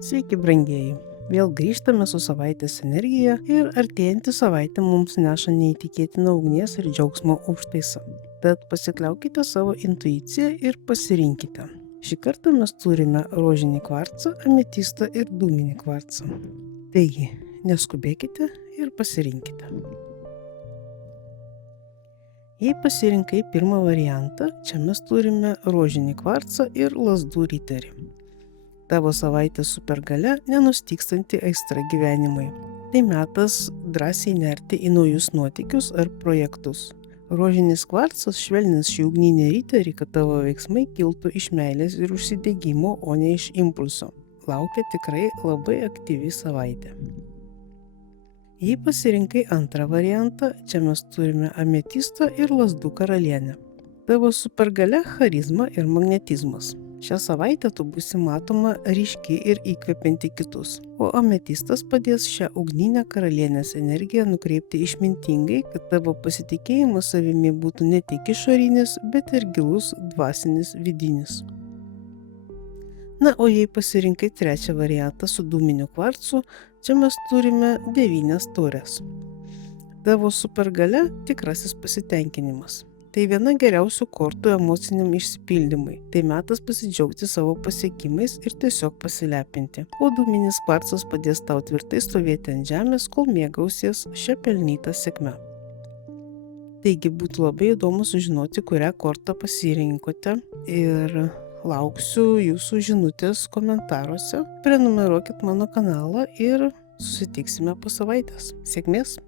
Sveiki, brangieji. Vėl grįžtame su savaitės energija ir artėjantį savaitę mums neša neįtikėtiną ugnies ir džiaugsmo užtaisą. Tad pasikliaukite savo intuiciją ir pasirinkite. Šį kartą mes turime rožinį kvarcą, ametistą ir dūminį kvarcą. Taigi, neskubėkite ir pasirinkite. Jei pasirinkai pirmą variantą, čia mes turime rožinį kvarcą ir lazdų riterį. Tavo savaitės supergalia nenustygstanti aistra gyvenimui. Tai metas drąsiai nerti į naujus nuotykius ar projektus. Rožinis kvarcas švelnins šį ugninį riterį, kad tavo veiksmai kiltų iš meilės ir užsidegimo, o ne iš impulso. Laukia tikrai labai aktyvi savaitė. Jei pasirinkai antrą variantą, čia mes turime ametistą ir lazdų karalienę. Tavo supergalia charizma ir magnetizmas. Šią savaitę tu būsi matoma ryški ir įkvepianti kitus, o ametistas padės šią ugninę karalienės energiją nukreipti išmintingai, kad tavo pasitikėjimas savimi būtų ne tik išorinis, bet ir gilus dvasinis vidinis. Na, o jei pasirinkai trečią variantą su dūminiu kvarcu, čia mes turime 9 taures. Tavo supergalia tikrasis pasitenkinimas. Tai viena geriausių kortų emociniam išsipildymui. Tai metas pasidžiaugti savo pasiekimais ir tiesiog pasilepinti. O dūminis kvarcas padės tau tvirtai stovėti ant žemės, kol mėgausies šią pelnytą sėkmę. Taigi būtų labai įdomu sužinoti, kurią kortą pasirinkote ir lauksiu jūsų žinutės komentaruose. Prenumeruokit mano kanalą ir susitiksime po savaitės. Sėkmės!